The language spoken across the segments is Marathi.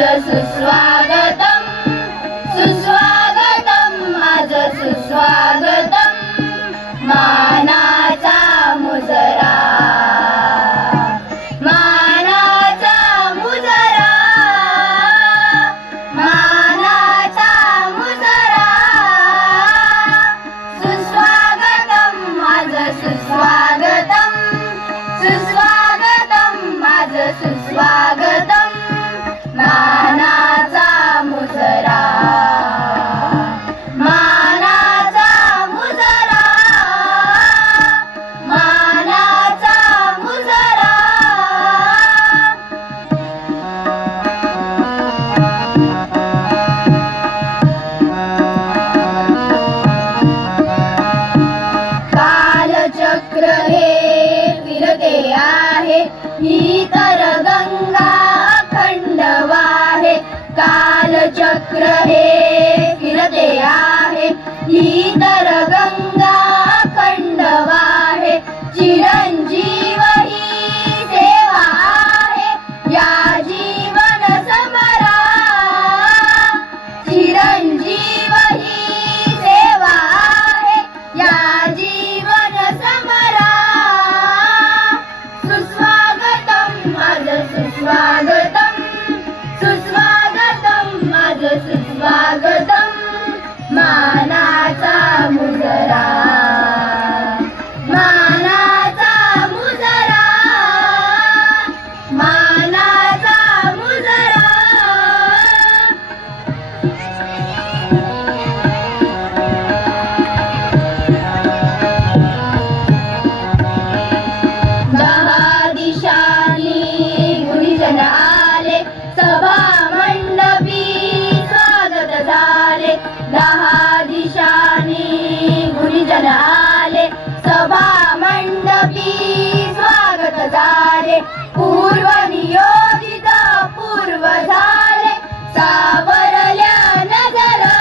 सुस्वागतम सुस्वागतम माझं सुस्वागतम मानाचा मुजरा मानाचा मुजरा मानाचा मुजरा सुस्वागतम माझं सुस्वागतम सुस्वागतम माझं सुस्वागतम मानाचा मुजरा मानाचा मुजरा मानाचा मुजरा कालचक्र हे फिरते आहे ही तर गंगा कालचक्र हे फिरते आहे ही तर गंगा खंडवा आहे चिरंजीव ही सेवा आहे या जीवन समरा चिरंजीव ही सेवा आहे या जीवन समरा सुस्वागतम माझं सुस्वागतम सुस्वागतम मानाचा मुजरा मानाचा मुजरा मानाचा मुजरा दहा दिशांनी गुरुजन आले सभा दहा दिशांनी गुरुजन आले सभा मंडपी स्वागत झाले पूर्व नियोजित पूर्व झाले सावरल्या नजरा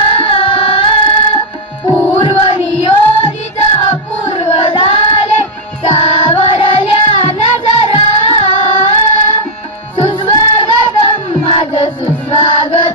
पूर्व नियोजित अपूर्व झाले सावरल्या नजरा सुस्वागतम माझं सुस्वागत